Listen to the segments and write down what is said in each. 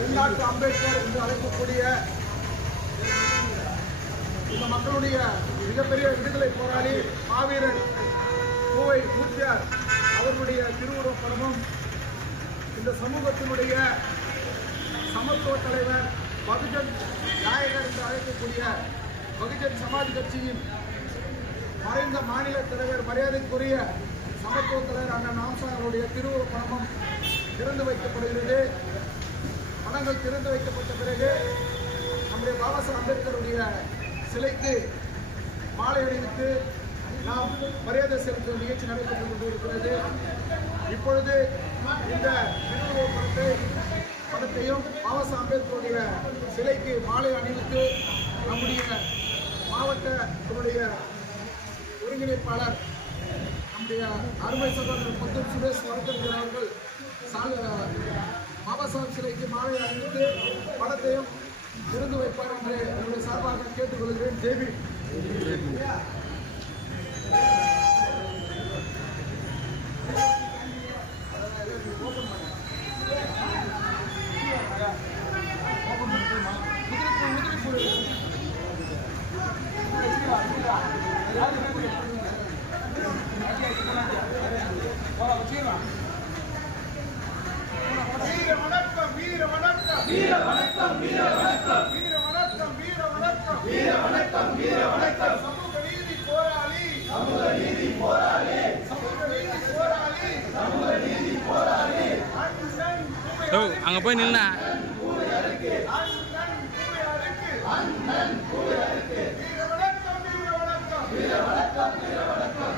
தென்னாட்டு அம்பேத்கர் என்று அழைக்கக்கூடிய இந்த மக்களுடைய மிகப்பெரிய விடுதலை போராளி மாவீரர் பூவை மூச்சியார் அவர்களுடைய திருவுருவப் படமும் இந்த சமூகத்தினுடைய சமத்துவ தலைவர் பகுஜன் நாயகர் என்று அழைக்கக்கூடிய பகுஜன் சமாஜ் கட்சியின் மறைந்த மாநில தலைவர் மரியாதைக்குரிய சமத்துவ தலைவர் அண்ணன் ஆம்சாங் அவருடைய திருவுருவப் படமும் திறந்து வைக்கப்படுகிறது. படங்கள் திறந்து வைக்கப்பட்ட பிறகு நம்முடைய பாபா சாஹேப் அம்பேத்கருடைய சிலைக்கு மாலை அணிவித்து நாம் மரியாதை செலுத்தும் நிகழ்ச்சி நடைபெற்றுக் கொண்டிருக்கிறது. இப்பொழுது இந்த திருவுருவப் படத்தையும் பாபா சாஹேப் அம்பேத்கருடைய சிலைக்கு மாலை அணிவித்து நம்முடைய மாவட்டத்தினுடைய ஒருங்கிணைப்பாளர் நம்முடைய அருமை சகோதரர் முத்தூர் சுரேஷ் வழக்கறிஞர் அவர்கள் பாபா சாஹேப் சிலைக்கு மாலை அணிவித்து படத்தையும் திறந்து வைப்பார் என்று என்னுடைய சார்பாக கேட்டுக்கொள்கிறேன். ஜெய்பி. வீர வணக்கம் வீர வணக்கம் வீர வணக்கம் வீர வணக்கம் வீர வணக்கம் வீர வணக்கம் வீர வணக்கம் வீர வணக்கம் சமூக நீதி போராளி சமூக நீதி போராளி சமூக நீதி போராளி சமூக நீதி போராளி அங்க போய் நின்னா அண்ணன் பூவை அருக்கு வீர வணக்கம் வீர வணக்கம் வீர வணக்கம் வீர வணக்கம்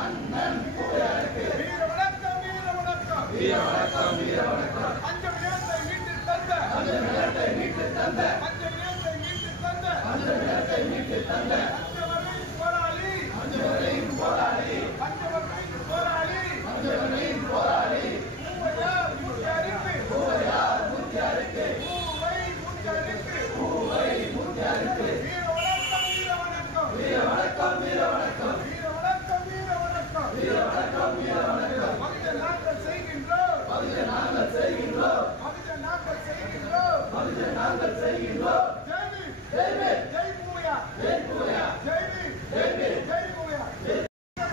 அண்ணன் பூவை அருக்கு வீர வணக்கம் வீர வணக்கம் வீர வணக்கம் வீர வணக்கம் பஞ்சம் நிலத்தை மீட்டு தந்த பஞ்சம் நிலத்தை மீட்டு தந்த பஞ்சம் நிலத்தை மீட்டு தந்த பஞ்சம் நிலத்தை மீட்டு தந்த பஞ்சவர்களின் போராளி பஞ்சவர்களின் போராளி பஞ்சவர்களின் போராளி பஞ்சவர்களின் போராளி பூவையார் மூச்சு அரிப்பு பூவையார் மூச்சு அரிப்பு பூவை மூச்சு அரிப்பு பூவை மூச்சு அரிப்பு வீர வணக்கம் வீர வணக்கம் வீர வணக்கம் வீர வணக்கம் வீர வணக்கம் வீர வணக்கம் வீர வணக்கம் வீர வணக்கம் பகுஜன் நாங்கள் செய்கின்றோம் பகுஜன் நாங்கள் செய்கின்றோம் பகுஜன் நாங்கள் செய்கின்றோம் பகுஜன் நாங்கள் செய்கின்றோம் ஜெய் ஜெய் ஜெய் பூவையா ஜெய் பூவையா ஜெய் ஜெய் ஜெய் பூவையா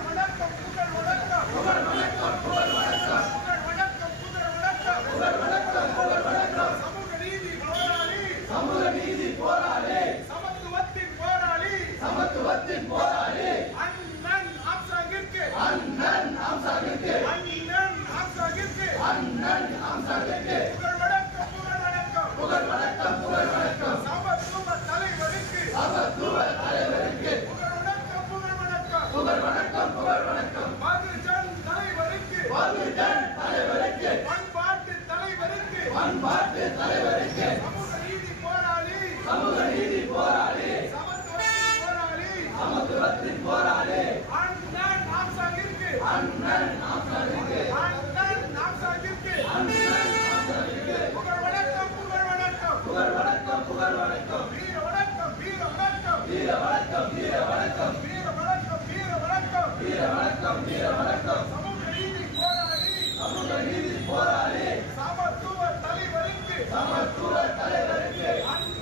வணக்கம் புகழ் வணக்கம் புகழ் வணக்கம் புகழ் வணக்கம் புகழ் வணக்கம் புகழ் வணக்கம் புகழ் வணக்கம் புகழ் வணக்கம் சமூக நீதி போராளி சமூக நீதி போராளி சமத்துவத்தின் போராளி சமத்துவத்தின் போராளி அண்ணன் ஆம்சாங்கிற்கு அண்ணன் ஆம்சாங்கிற்கு அண்ணன் ஆம்சாங்கிற்கு அண்ணன் ஆம்சாங்கிற்கு புகழ் வணக்கம் புகழ் வணக்கம் புகழ் வணக்கம் புகழ் வணக்கம் சமத்துவ தலைவருக்கு சமத்துவ தலைவருக்கு புகழ் வணக்கம் புகழ் வணக்கம் புகழ் வணக்கம் புகழ் வணக்கம் பகுஜன் தலைவருக்கு பகுஜன் தலைவருக்கு பண்பாட்டு தலைவருக்கு பண்பாட்டு தலைவருக்கு சமூக நீதி போராளி சமூக நீதி போராளி சமத்துவத்தின் போராளி சமத்துவத்தின் போராளி அண்ணன் ஆம்சாங்கிற்கு அண்ணன் ஆம்சாங்கிற்கு அண்ணன் ஆம்சாங்கிற்கு அண்ணன் ஆம்சாங்கிற்கு புகழ் வணக்கம் புகழ் வணக்கம் புகழ் வணக்கம் புகழ் வணக்கம் வீர வணக்கம் வீர வணக்கம் வீர வணக்கம் வீர வணக்கம் வீர வணக்கம் வீர வணக்கம் வீர வணக்கம் வீர வணக்கம் சமூக நீதி போராளி சமூக நீதி போராளி சமத்துவ தலைவருக்கு சமத்துவ தலைவருக்கு அண்ணன்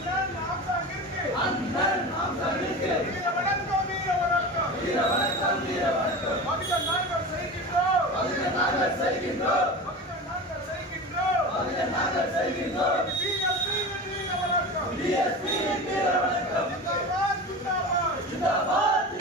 ஆம்சாங்கிற்கு அண்ணன் ஆம்சாங்கிற்கு வீர வணக்கம் வீர வணக்கம் வீர வணக்கம் வீர வணக்கம் பகுஜன் நாங்கள் செய்கின்றோம் பகுஜன் நாங்கள் செய்கின்றோம் பகுஜன் நாங்கள் செய்கின்றோம் பகுஜன் நாங்கள் செய்கின்றோம் பிஎஸ்பி வீர வணக்கம் பிஎஸ்பி வீர வணக்கம் ஜிந்தாபாத் ஜிந்தாபாத் ஜிந்தாபாத்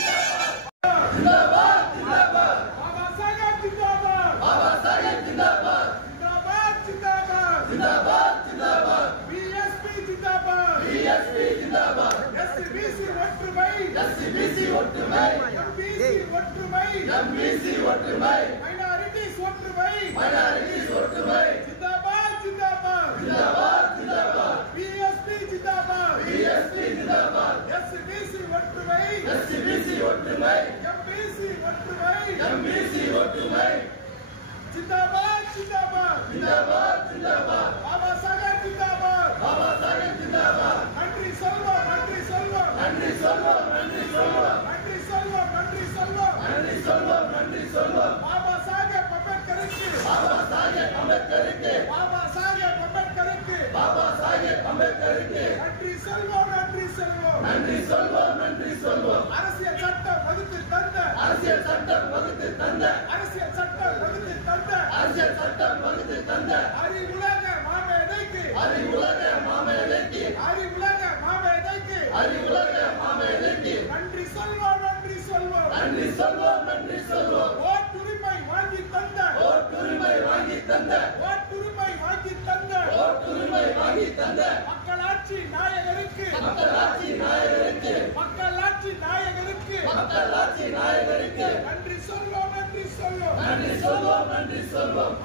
ஜிந்தாபாத் ஜிந்தாபாத் பாபா சாஹேப் ஜிந்தாபாத் பாபா சாஹேப் ஜிந்தாபாத் ஜிந்தாபாத் ஜிந்தாபாத் ஜிந்தாபாத் ஜிந்தாபாத் பிஎஸ்பி ஜிந்தாபாத் பிஎஸ்பி ஜிந்தாபாத் எஸ்பிசி ஒற்றுமை எஸ்பிசி ஒற்றுமை எம்பிசி ஒற்றுமை எம்பிசி ஒற்றுமை மைனாரிட்டிஸ் ஒற்றுமை மைனாரிட்டிஸ் ஒற்றுமை ஜிந்தாபாத் ஜிந்தாபாத் ஜிந்தாபாத் ஜிந்தாபாத் பிஎஸ்பி ஜிந்தாபாத் பிஎஸ்பி ஜிந்தாபாத் எஸ்பிசி ஒற்றுமை எஸ்பிசி ஒற்றுமை எம்பிசி ஒற்றுமை எம்பிசி ஒற்றுமை ஜிந்தாபாத் ஜிந்தாபாத் ஜிந்தாபாத் ஜிந்தாபாத் பாபா சாஹேப் ஜிந்தாபாத் பாபா சாஹேப் ஜிந்தாபாத் நன்றி சொல்வோம் நன்றி சொல்வோம் நன்றி சொல்வோம் நன்றி சொல்வோம் நன்றி சொல்வோம் நன்றி சொல்வோம் நன்றி சொல்வோம் நன்றி சொல்வோம் பாபா நன்றி சொல்வோம் நன்றி சொல்வோம் நன்றி சொல்வோம் நன்றி சொல்வோம் அரசியல் சட்டம் வகுத்து தந்த அரசியல் சட்டம் வகுத்து தந்த அரசியல் சட்டம் வகுத்து தந்த அரசியல் சட்டம் வகுத்து தந்த அறிவுலக மாமேதைக்கு அறிவுலக மாமேதைக்கு அறிவுலக மாமேதைக்கு அறிவுலக மாமேதைக்கு நன்றி சொல்வோம் நன்றி சொல்வோம் நன்றி சொல்வோம் நன்றி சொல்வோம் ஓட்டுரிமை வாங்கி தந்த ஓட்டுரிமை வாங்கி தந்த ஓட்டுரிமை வாங்கி தந்த ஓட்டுரிமை வாங்கி தந்த மக்களாட்சி நாயகருக்கு மக்களாட்சி நாயகருக்கு மக்களாட்சி நாயகருக்கு மக்களாட்சி நாயகருக்கு நன்றி சொல்வோம் நன்றி சொல்வோம் நன்றி சொல்வோம் நன்றி சொல்வோம்